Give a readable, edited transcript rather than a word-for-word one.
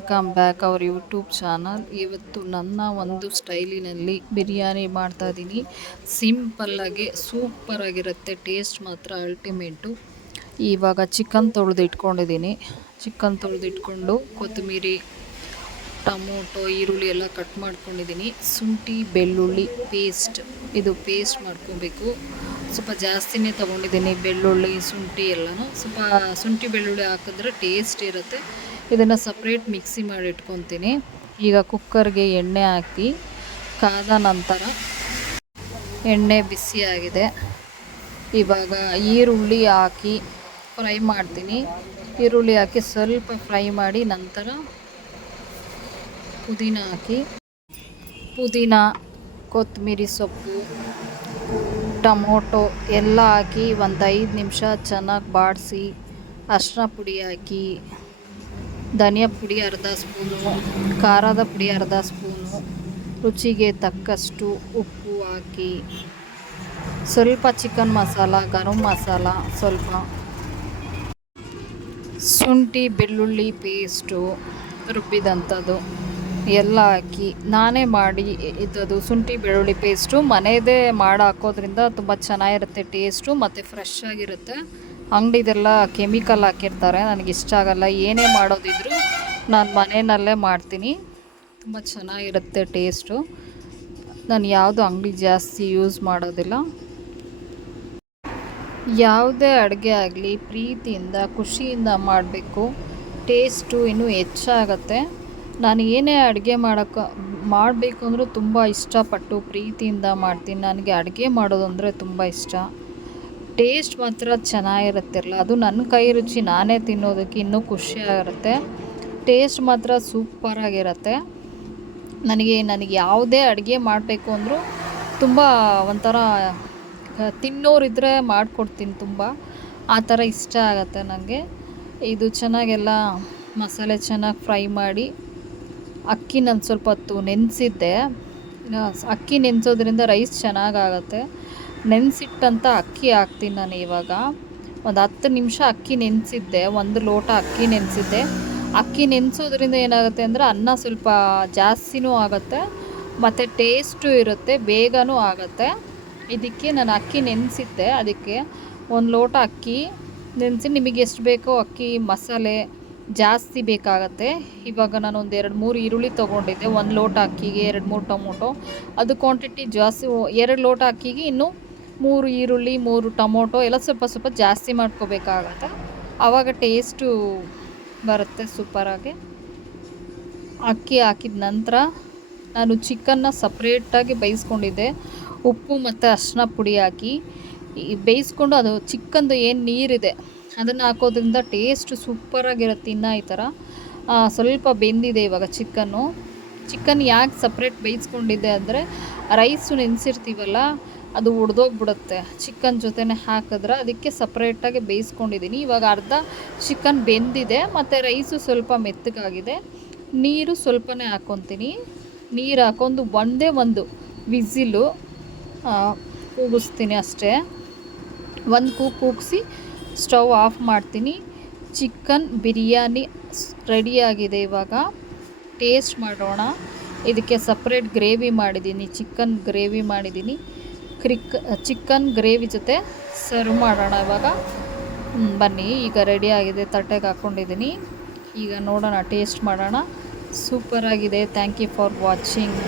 Welcome back our YouTube channel. ಇವತ್ತು ನನ್ನ ಒಂದು ಸ್ಟೈಲಿನಲ್ಲಿ ಬಿರಿಯಾನಿ ಮಾಡ್ತಾ ಇದ್ದೀನಿ. ಸಿಂಪಲ್ಲಾಗಿ ಸೂಪರಾಗಿರುತ್ತೆ, ಟೇಸ್ಟ್ ಮಾತ್ರ ಅಲ್ಟಿಮೇಟು. ಇವಾಗ ಚಿಕನ್ ತೊಳೆದು ಇಟ್ಕೊಂಡಿದ್ದೀನಿ. ಚಿಕನ್ ತೊಳೆದಿಟ್ಕೊಂಡು ಕೊತ್ತಂಬರಿ, ಟೊಮೊಟೊ, ಈರುಳ್ಳಿ ಎಲ್ಲ ಕಟ್ ಮಾಡ್ಕೊಂಡಿದ್ದೀನಿ. ಶುಂಠಿ ಬೆಳ್ಳುಳ್ಳಿ ಪೇಸ್ಟ್, ಇದು ಪೇಸ್ಟ್ ಮಾಡ್ಕೊಬೇಕು. ಸ್ವಲ್ಪ ಜಾಸ್ತಿನೇ ತೊಗೊಂಡಿದ್ದೀನಿ ಬೆಳ್ಳುಳ್ಳಿ ಶುಂಠಿ ಎಲ್ಲನೂ. ಸ್ವಲ್ಪ ಶುಂಠಿ ಬೆಳ್ಳುಳ್ಳಿ ಹಾಕಿದ್ರೆ ಟೇಸ್ಟ್ ಇರುತ್ತೆ. ಇದನ್ನು ಸಪ್ರೇಟ್ ಮಿಕ್ಸಿ ಮಾಡಿ ಇಟ್ಕೊತೀನಿ. ಈಗ ಕುಕ್ಕರ್ಗೆ ಎಣ್ಣೆ ಹಾಕಿ ಕಾದ ನಂತರ ಎಣ್ಣೆ ಬಿಸಿಯಾಗಿದೆ. ಇವಾಗ ಈರುಳ್ಳಿ ಹಾಕಿ ಫ್ರೈ ಮಾಡ್ತೀನಿ. ಈರುಳ್ಳಿ ಹಾಕಿ ಸ್ವಲ್ಪ ಫ್ರೈ ಮಾಡಿ ನಂತರ ಪುದೀನ ಹಾಕಿ, ಪುದೀನ, ಕೊತ್ತಂಬರಿ ಸೊಪ್ಪು, ಟೊಮೊಟೊ ಎಲ್ಲ ಹಾಕಿ ಒಂದು 5 ನಿಮಿಷ ಚೆನ್ನಾಗಿ ಬಾಡಿಸಿ, ಅರಿಶಿನ ಪುಡಿ ಹಾಕಿ, ಧನಿಯಾ ಪುಡಿ ಅರ್ಧ ಸ್ಪೂನು, ಖಾರದ ಪುಡಿ ಅರ್ಧ ಸ್ಪೂನು, ರುಚಿಗೆ ತಕ್ಕಷ್ಟು ಉಪ್ಪು ಹಾಕಿ, ಸ್ವಲ್ಪ ಚಿಕನ್ ಮಸಾಲ, ಗರಂ ಮಸಾಲ, ಸ್ವಲ್ಪ ಶುಂಠಿ ಬೆಳ್ಳುಳ್ಳಿ ಪೇಸ್ಟು ರುಬ್ಬಿದಂಥದ್ದು ಎಲ್ಲ ಹಾಕಿ, ನಾನೇ ಮಾಡಿ ಇದ್ದದು ಶುಂಠಿ ಬೆಳ್ಳುಳ್ಳಿ ಪೇಸ್ಟು ಮನೆಯದೇ ಮಾಡಿ ಹಾಕೋದ್ರಿಂದ ತುಂಬ ಚೆನ್ನಾಗಿರುತ್ತೆ ಟೇಸ್ಟು, ಮತ್ತು ಫ್ರೆಶ್ ಆಗಿರುತ್ತೆ. ಅಂಗಡಿದೆಲ್ಲ ಕೆಮಿಕಲ್ ಹಾಕಿರ್ತಾರೆ, ನನಗಿಷ್ಟ ಆಗಲ್ಲ. ಏನೇ ಮಾಡೋದಿದ್ರು ನಾನು ಮನೆಯಲ್ಲೇ ಮಾಡ್ತೀನಿ, ತುಂಬ ಚೆನ್ನಾಗಿರುತ್ತೆ ಟೇಸ್ಟು. ನಾನು ಯಾವುದು ಅಂಗಡಿ ಜಾಸ್ತಿ ಯೂಸ್ ಮಾಡೋದಿಲ್ಲ. ಯಾವುದೇ ಅಡುಗೆ ಆಗಲಿ ಪ್ರೀತಿಯಿಂದ ಖುಷಿಯಿಂದ ಮಾಡಬೇಕು, ಟೇಸ್ಟು ಇನ್ನೂ ಹೆಚ್ಚಾಗತ್ತೆ. ನಾನು ಏನೇ ಅಡುಗೆ ಮಾಡಬೇಕು ಅಂದರೂ ತುಂಬ ಇಷ್ಟಪಟ್ಟು ಪ್ರೀತಿಯಿಂದ ಮಾಡ್ತೀನಿ. ನನಗೆ ಅಡುಗೆ ಮಾಡೋದು ಅಂದರೆ ತುಂಬ ಇಷ್ಟ. ಟೇಸ್ಟ್ ಮಾತ್ರ ಚೆನ್ನಾಗಿರುತ್ತಿರಲ್ಲ, ಅದು ನನ್ನ ಕೈ ರುಚಿ ನಾನೇ ತಿನ್ನೋದಕ್ಕೆ ಇನ್ನೂ ಖುಷಿಯಾಗಿರುತ್ತೆ. ಟೇಸ್ಟ್ ಮಾತ್ರ ಸೂಪರಾಗಿರುತ್ತೆ. ನನಗೆ ಯಾವುದೇ ಅಡುಗೆ ಮಾಡಬೇಕು ಅಂದರೂ ತುಂಬ ಒಂಥರ ತಿನ್ನೋರಿದ್ದರೆ ಮಾಡಿಕೊಡ್ತೀನಿ. ತುಂಬ ಆ ಥರ ಇಷ್ಟ ಆಗುತ್ತೆ ನನಗೆ. ಇದು ಚೆನ್ನಾಗೆಲ್ಲ ಮಸಾಲೆ ಚೆನ್ನಾಗಿ ಫ್ರೈ ಮಾಡಿ, ಅಕ್ಕಿ ನಾನು ಸ್ವಲ್ಪ ಹೊತ್ತು ನೆನೆಸಿದ್ದೆ. ಅಕ್ಕಿ ನೆನೆಸೋದ್ರಿಂದ ರೈಸ್ ಚೆನ್ನಾಗಾಗತ್ತೆ. ನೆನೆಸಿಟ್ಟಂಥ ಅಕ್ಕಿ ಹಾಕ್ತೀನಿ ನಾನು ಇವಾಗ. ಒಂದು 10 ನಿಮಿಷ ಅಕ್ಕಿ ನೆನೆಸಿದ್ದೆ, 1 ಲೋಟ ಅಕ್ಕಿ ನೆನೆಸಿದ್ದೆ. ಅಕ್ಕಿ ನೆನೆಸೋದ್ರಿಂದ ಏನಾಗುತ್ತೆ ಅಂದರೆ ಅನ್ನ ಸ್ವಲ್ಪ ಜಾಸ್ತಿನೂ ಆಗುತ್ತೆ ಮತ್ತು ಟೇಸ್ಟು ಇರುತ್ತೆ, ಬೇಗನೂ ಆಗುತ್ತೆ. ಇದಕ್ಕೆ ನಾನು ಅಕ್ಕಿ ನೆನೆಸಿದ್ದೆ, ಅದಕ್ಕೆ 1 ಲೋಟ ಅಕ್ಕಿ ನೆನೆಸಿ, ನಿಮಗೆ ಎಷ್ಟು ಬೇಕೋ ಅಕ್ಕಿ ಮಸಾಲೆ ಜಾಸ್ತಿ ಬೇಕಾಗತ್ತೆ. ಇವಾಗ ನಾನು ಒಂದು 2-3 ಈರುಳ್ಳಿ ತೊಗೊಂಡಿದ್ದೆ. 1 ಲೋಟ ಅಕ್ಕಿಗೆ 2-3 ಟೊಮೊಟೊ, ಅದು ಕ್ವಾಂಟಿಟಿ ಜಾಸ್ತಿ. 2 ಲೋಟ ಅಕ್ಕಿಗೆ ಇನ್ನೂ 3 ಈರುಳ್ಳಿ, 3 ಟೊಮೊಟೊ ಎಲ್ಲ ಸ್ವಲ್ಪ ಸ್ವಲ್ಪ ಜಾಸ್ತಿ ಮಾಡ್ಕೋಬೇಕಾಗತ್ತೆ. ಆವಾಗ ಟೇಸ್ಟು ಬರುತ್ತೆ ಸೂಪರಾಗಿ. ಅಕ್ಕಿ ಹಾಕಿದ ನಂತರ ನಾನು ಚಿಕನ್ನ ಸಪ್ರೇಟಾಗಿ ಬೇಯಿಸ್ಕೊಂಡಿದ್ದೆ. ಉಪ್ಪು ಮತ್ತು ಅರಿಶಿನ ಪುಡಿ ಹಾಕಿ ಬೇಯಿಸ್ಕೊಂಡು, ಅದು ಚಿಕನ್ದು ಏನು ನೀರಿದೆ ಅದನ್ನು ಹಾಕೋದ್ರಿಂದ ಟೇಸ್ಟ್ ಸೂಪರಾಗಿರುತ್ತೆ. ಇನ್ನು ಈ ಥರ ಸ್ವಲ್ಪ ಬೆಂದಿದೆ ಇವಾಗ ಚಿಕನ್ ಯಾಕೆ ಸಪ್ರೇಟ್ ಬೇಯಿಸ್ಕೊಂಡಿದ್ದೆ ಅಂದರೆ, ರೈಸು ನೆನೆಸಿರ್ತೀವಲ್ಲ ಅದು ಒಡೆದೋಗ್ಬಿಡುತ್ತೆ ಚಿಕನ್ ಜೊತೆನೇ ಹಾಕಿದ್ರೆ, ಅದಕ್ಕೆ ಸಪ್ರೇಟಾಗಿ ಬೇಯಿಸ್ಕೊಂಡಿದ್ದೀನಿ. ಇವಾಗ ಅರ್ಧ ಚಿಕನ್ ಬೆಂದಿದೆ ಮತ್ತು ರೈಸು ಸ್ವಲ್ಪ ಮೆತ್ತಗಾಗಿದೆ. ನೀರು ಸ್ವಲ್ಪನೇ ಹಾಕ್ಕೊತೀನಿ. ನೀರು ಹಾಕೊಂಡು ಒಂದೇ ಒಂದು ವಿಸಿಲು ಕೂಗಿಸ್ತೀನಿ ಅಷ್ಟೇ. ಒಂದು ಕೂಗಿಸಿ ಸ್ಟವ್ ಆಫ್ ಮಾಡ್ತೀನಿ. ಚಿಕನ್ ಬಿರಿಯಾನಿ ರೆಡಿಯಾಗಿದೆ. ಇವಾಗ ಟೇಸ್ಟ್ ಮಾಡೋಣ. ಇದಕ್ಕೆ ಸಪ್ರೇಟ್ ಗ್ರೇವಿ ಮಾಡಿದ್ದೀನಿ, ಚಿಕನ್ ಗ್ರೇವಿ ಮಾಡಿದ್ದೀನಿ. ಚಿಕನ್ ಗ್ರೇವಿ ಜೊತೆ ಸರ್ವ್ ಮಾಡೋಣ ಇವಾಗ. ಬನ್ನಿ, ಈಗ ರೆಡಿಯಾಗಿದೆ, ತಟ್ಟೆಗೆ ಹಾಕ್ಕೊಂಡಿದ್ದೀನಿ. ಈಗ ನೋಡೋಣ, ಟೇಸ್ಟ್ ಮಾಡೋಣ. ಸೂಪರಾಗಿದೆ. Thank you for watching.